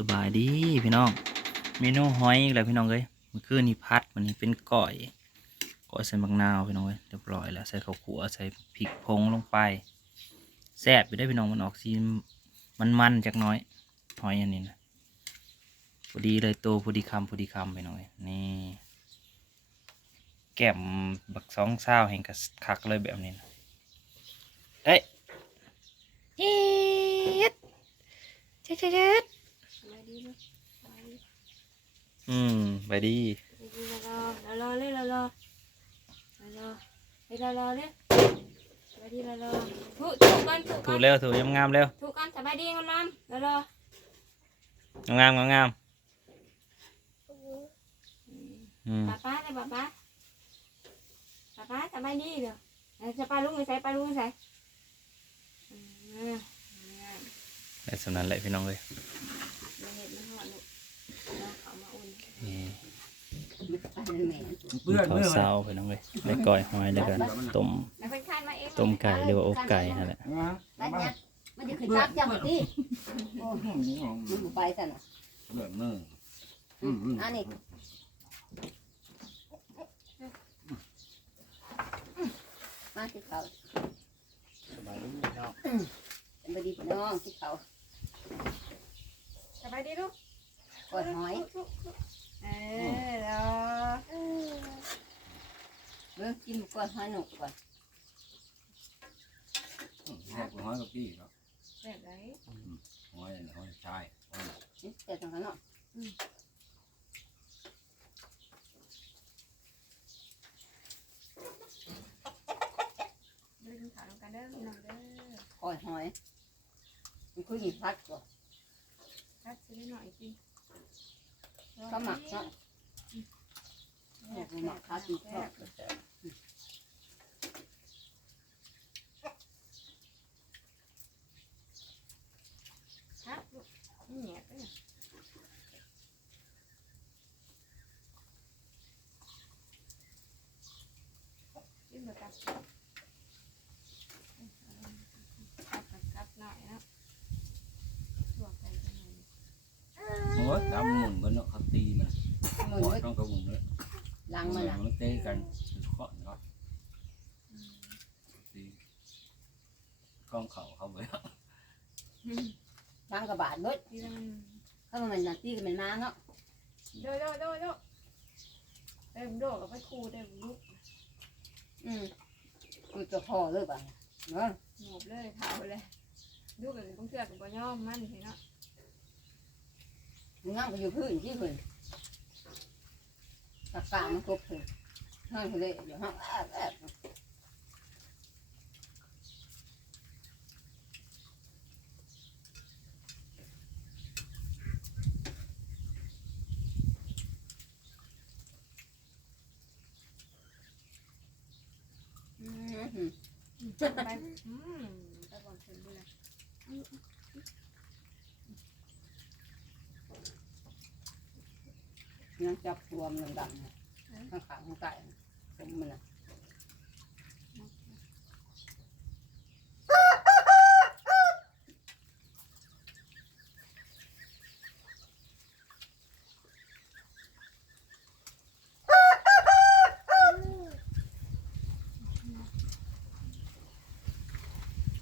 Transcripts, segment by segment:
สบายดีพี่น้อง เมนูหอยอีกแล้วพี่น้องเอ้ยมื่อคืนนี้พัดวันนี้เป็นก้อยก้อยใส่มะนาวพี่น้องเอ้ยเรียบร้อยแล้วใส่ข้าวขัวใส่พริกพงลงไปแซ่บอยู่ได้พี่น้องมันออกซีมันๆจักน้อยหอยอันนี้นะพอดีเลยโตพอดีคำพอดีคำพี่น้องเอ้ยนี่แก้มบักสองเศร้าแห่งกะคักเลยแบบนี้นะเอ้ยเฮ็ดเจ็ดเจ็ด ดสบายดีลูกสบายดีอืมไปดีสบายดีรอรอรอเลยรอรอรอรอเฮ้ยรอรอเลยสบายดีรอรอถูกถูกกันถูกถูกันเร็วถูงามๆเร็วถูกกันสบายดีงามงามรอรองามๆงามๆอืมป้าป้าเลยป้าป้าป้าป้าสบายดีเด้อเอ้ยจะป้าลุงไปใส่ป้าลุงไปใส่อืมได้สำนั้นแหละพี่น้องเลย มาเห็ดมาหอดลูกเอาเขามาอุ่นนี่เพื่อนข้าวเพื่อนเช้าพี่น้องเลยได้ก้อยหอยแล้วกันต้มแล้วเพิ่นคายมาเองต้มไก่หรือว่าอบไก่นั่นแหละนะบัดเนี้ยมันจะขึ้นรับจังที่โอ้เพื่อนนี่มันบ่ไปซะน่ะเพื่อนเมื่ออืมอืมอันนี้มาที่เขาสบายดีเนาะเป็นบดีพี่น้องที่เขา บายดีลูกก้อยหอยเออรอเบิ่งกินก้อยหอยหนุกก่อนอืมหอยหอยกับพี่เนาะแบบไหนหอยหอยชายหอยนี่แต่ตรงนั้นเนาะเล่นขาลงกันเด้อพี่น้องเด้อก้อยหอยมันคือมีพัดก่อน พัดซื้อหน่อยสิก็หมักเนาะเนี่ยมันหมักพัดอยู่ชอบครับนี่แหนบเลยจิ้มแบบกับกับกับหน่อยนะลวกไปจังหน่อย โอ้ยตามหมุนกันเนาะเขาตีมัน มัน หอย ไว้ ต้องกระบุงเลย ล้างมันน่ะมันเตะกันเคาะเนาะตีกล้องเข่าเข้าไปล้างกระบาดเบิดที่มันถ้ามันน่ะตีกันมันมาเนาะโดโดโดโดเต็มโดกับไปคูเต็มลุกอืมคือจะพอเลยบ่ะเนาะหมบเลยเผาเลยดูกันต้องเชื่อกับบ่ย่อมมันสิเนาะมันนั่งก็อยู่พื้นที่พื้น ตะกร้ามันครบพื้นห้างทะเลเดี๋ยวห้างแอบแอบอืมไปอืมตะก่อนถึงดูเลย ยังจับตัวมันดำๆนะข้างขาข้างใต้ผมมันน่ะ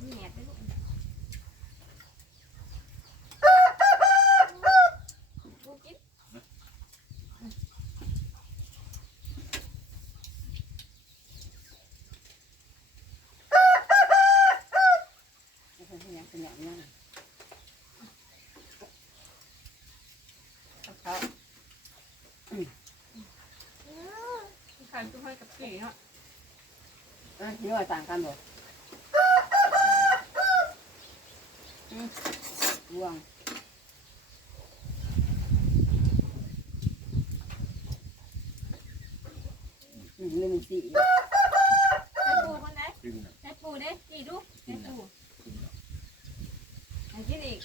นี่แหนไปลูกกิน เป็นอย่างเป็นอย่างนั้นเขา ขายตู้ให้กับพี่เนาะเอ้ยนี่ว่าต่างกันบ่อืมวงอืมนี่นสีใช้ปูคนไหนขึ้นนะใช้ปูเด้กี่ดูใช้ปูอันกินอีก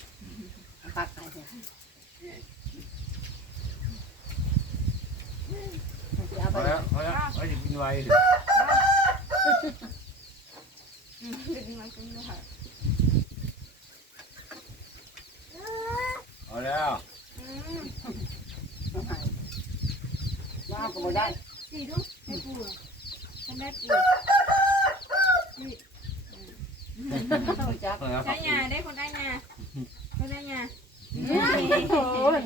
พักไปเอา ไปพอแล้วพอแล้วไว้จะกินไว้ดิอืมดึงมากินด้วยพอแล้วต้องหายน้ำก็บ่ได้สี่ดูให้ปูอะให้แม่ปูสี่ต้องจับเออใช้ยาได้คนได้ยาคนได้ยาโอ้ย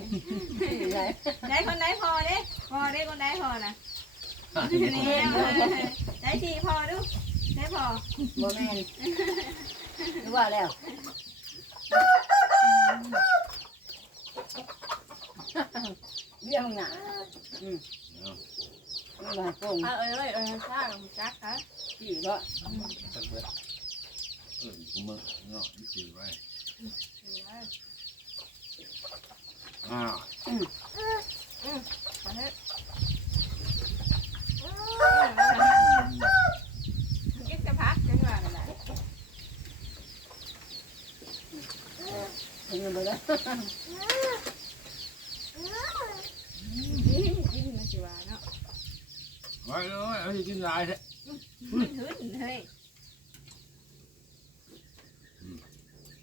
ใหญ่ได้คนได้พอเด้พอได้คนได้พอนะนี่ ได้ทีพอดูได้พอบ่แม่นหรือว่าแล้วเบี้ยมึงหนาอืมนี่มาโป่งเออเออเออซ่ากับจักค่ะที่ก็สักเบิดเออกูมึงเนาะนี่สิไว้อ้าวมาเถอะกินกระพักจังหวะนั่นแหละ ถึงเงินไปแล้วกินกินมันสิว่าเนาะไว้เลยเอาสิกินหลายแท้มันหืนเฮ้ย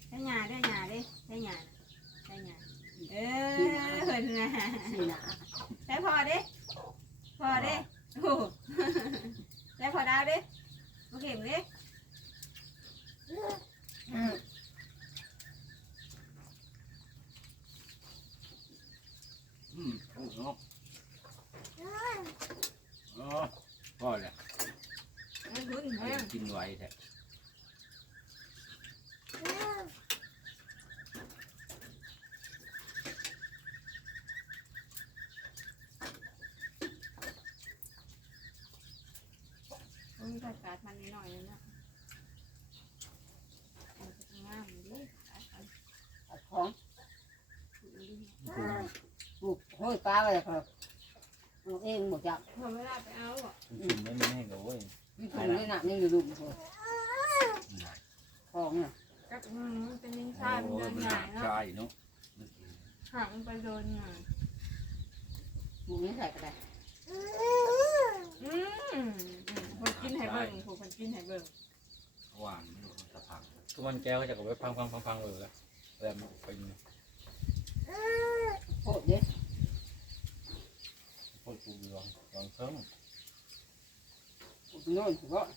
ได้ยาได้ยาดิได้ยาได้ยาเออเหินนะสี่หนาได้พอดิพอดิโอ้ได้พอดาวดิโอเคมั้ย อืมอืมโอ้เนาะอ๋อพอแล้วมันหืนเอาเฮ้ยกินไว้แท้มันก็กัดมันนิดหน่อยนึงนะมันจะงามดิกัดมัน เอาของ หืนดิ ป ลูกห้อยปลาไว้ครับเอาเองหมดจับพอเวลาไปเอาอะกินไม่ม่ให้กับเว้ยมีถุงนี่หนักนี่อยู่ดุมคนของน่ะกับมันเป็นลิ้นชาเป็นเดินใหญ่เนาะใช่เนาะหางไปโดนหน่อยปลูนี่ใส่ก็ได้อืมคนกินให้เบิ่งผู้คนกินให้เบิ่งหวานไม่รู้สะพังทุกวันแก้วก็จะกับไปพังพังพังพังเลยแล้วแล้วไปโคตรเด้พูดกู ลองลองเครื่อง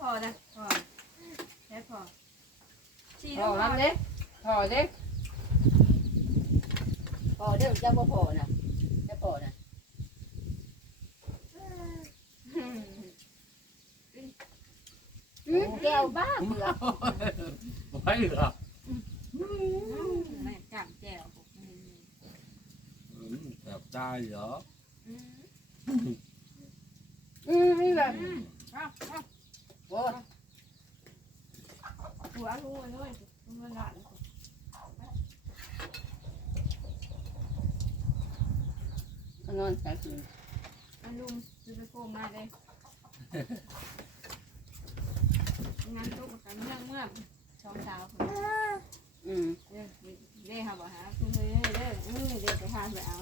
ป ชีพต้อองพอรับเด้พอเด้พอเด้เจ้าบ่พอน่ะเจ้าพอน่ะอืมอืมแก้วบ้าเบื่อไว้เหรอไม่จับแจ่วอืมอืมแบบได้เหรออืมอืมนี่แบบอืมเอาเอาโอ้ยหัวรู้ไว้ด้วยรู้เวลาแล้วก็นอนใส่คืนอันลุงจะไปโกงมาเลยงานตุ๊กกันเมื่อเมื่อสองสาวคนอืมเด้อเด้อค่ะบ่หาคุณเลยเด้อเด้ออือเดี๋ยวไปหาไปเอา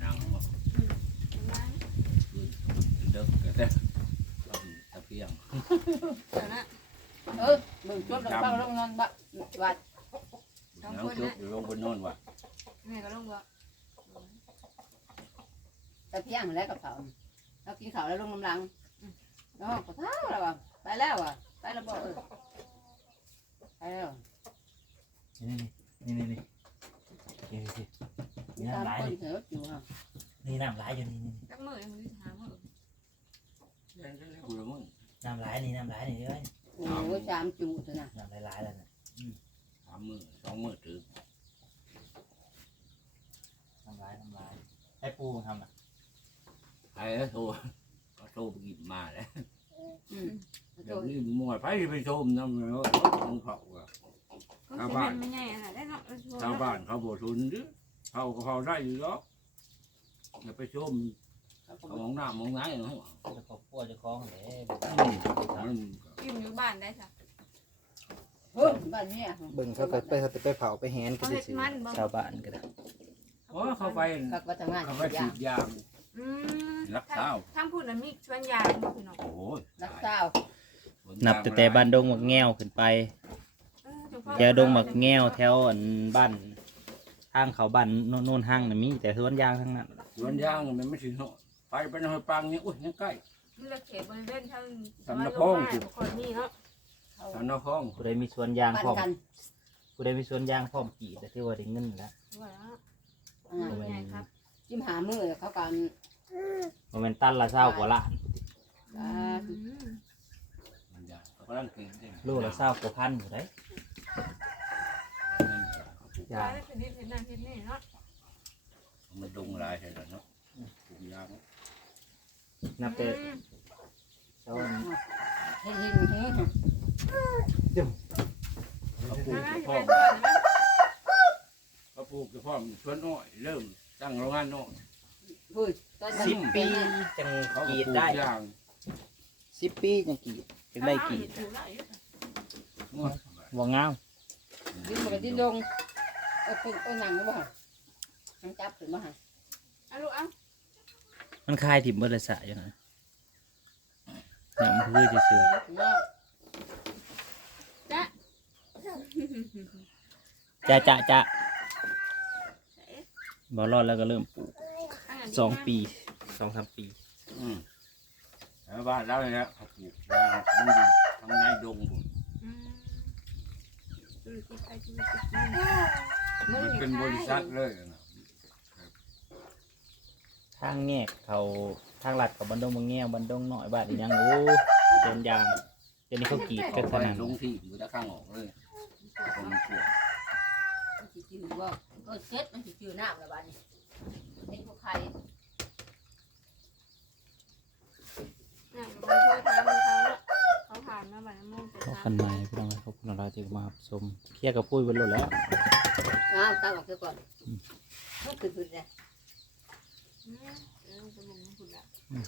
หนังบ่ ล้าง เด็กก็ได้ตะเพียง เดี๋ยวนะเออมึงชดลงเป้าลงนอนบะวัดหนังจุกอยู่ลงบนโน่นว่ะแม่ก็ลงบ่แต่เพียงแล้วกับเขาเรากินข้าวแล้วลงน้ำลังอ๋อก็เท่าแล้วอะไปแล้วอะไปแล้วบอกเออไปแล้วนี่นี่นี่นี่นี่นี่มีตามคนเถอะอยู่ฮะนี่น้ำไหลอยู่นี่นี่จักมื้อยังสิหามื้อกูละมึง น้ำไหลนี่น้ำไหลนี่เลยโอ้ยจามจูเถอะนะน้ำไหลๆแล้วนะสามมือสองมือถือน้ำไหลน้ำไหลให้ปูทำอะไอ้โทรก็โทรไปกินมาแล้วอืมเดี๋ยวนี้มวยไปไปชมน้ำแล้วมึงเผาอะก็สิมันไม่ใหญ่อะได้เนาะชาวบ้านเขาบ่ทุนหรือเผาก็เผาได้อยู่หรอกอย่าไปชมเขาเขาก็เขาบ่มองหน้ามองไงเนาะ จะครอบครัวจะคล้องแหละมันกินอยู่บ้านได้จ้ะเฮ้ยบ้านเนี้ยเบิ่งเขาไปไปเขาไปเผาไปแหนก็เขาได้เฮ็ดสิมันบ่ชาวบ้านก็ได้โอ้เขาไปเขาก็ทำงานเขาไปยาฉีงดยางอืมรักษาทั้งพูดน่ะมีชวนยางบ่พี่น้องโอ้โหรักษานับแต่แต่บ้านดงหมักแง่วขึ้นไปเออเจ้าพ่อแถวดงหมักแง่วแถวอันบ้านทางเขาบ้านโน่นโน่นห้างน่ะมีแต่สวนยางทั้งนั้นสวนยางมันไม่ถึงเนาะไปไปในห้วยปังเนี่ยอุ้ยยังใกล้มั นจะเขตบริเวณทางสำนักพงสิ คนนี้เนาะสานนห้องผู้ใดมีสวนยางปันพร้อมกันผู้ใดมีสวนยางพร้อมกรีดแต่ที่ว่าได้เงินแล้วว่าแล้วอ่าเป็นไงครับจิ้มหามือเขากันมันเป็นตันละเศร้ากว่าล้านอ่าอืมมันยางเขากำลังกินเองลูกละเศร้ากว่าพันอยู่ได้ยายเป็นนิดเป็นนั่นเป็นนี่เนาะมันดงลายใช่ไหมเนาะปลูกยาง นับแต่อืมเจ้าอันเฮ็ดหินหื้อเขาปลูกเฉมาพ่อนนะเขาปลูกเฉพาะสวนอ้อย เริ่มตั้งโรงงานอ้อยเฮ้ยตอนสิบปีจังเขากรีดปลูได้ยางสิบปีจังกรีดจังได้กรีดถูกแล้วอยู่บ่งามดิ้นมันดิ้นลงเออเป็นเออหนังบ่หนังจับขึ้นบ่ฮะเอาลูกเอา มันคลายถิ่มเบิดเลยสะอยู่นะเนี่ยมันคือจะซื้อเนาะจ้ะจะจะจะบอรอดแล้วก็เริ่มปลูกข้างหลัสองปีสองสามปีอืมแล้วบ้านเราเนี่ยเขาปลูกยางมันอยู่ทางในดงผมอืมธุรกิจไทยธุรกิจนั่นมันเป็นบริษัทเลยนะ ทางแงกเขาทางลัดเขาบันดงบางแง่วบันดงหน่อยบ้านอีกอยังโอ้โดนยางเดี๋ยวนี้เขากรีดเขากันขไปนาดลนั้นงที่อยู่ด้านข้างออกเลยคนมันปวดมันสิจืดบ่ก็เซ็ตมันสิจืดน้ำแล้วบัดนี้เห็นพวกใครน่ะเดี๋ยวไปโทรถามเขาเนาะเขาผ่านมาบ่ายโมงเจ็ดเขาสาคัมนใหม่พี่น้องเขาคุณเราจะมาชมเคลียร์กับปุ้ยบนรถแล้ว อ้าวตามออกเสียก่อนมันขึ้นๆเนี่ย อืมเออจะลงทุนละอืม